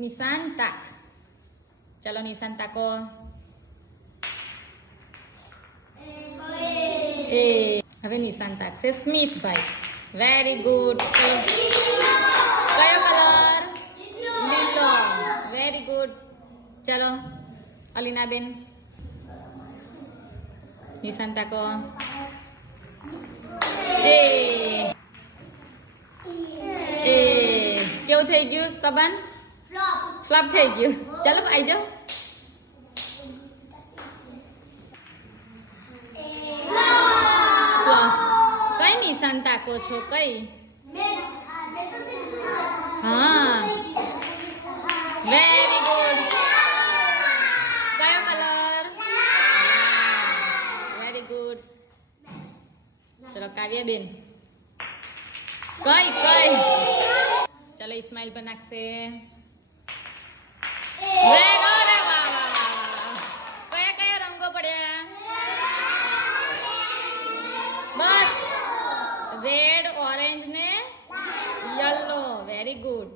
નિશાન તાક. ચલો નિશાન તાકો. એ હવે નિશાન તાકશે સ્મિતભાઈ. Very good. કયો કલર? લીલો. Very good. ચલો અલીનાબેન નિશાન તાકો. એ કેવું થઈ ગયું સબન? ફ્લોપ થઈ ગયું. ચાલો આવી જાઓ. કઈ નિશાન તાકો છો? કઈ? હા વેરી ગુડ. કયો કલર? Very good. ચલો કાવ્યાબેન. કઈ કઈ? ચલો ઇસ્માઇલ પર નાખશે. કયા કયા રંગો પડ્યા? બસ રેડ, ઓરેન્જ ને યલો. Very good.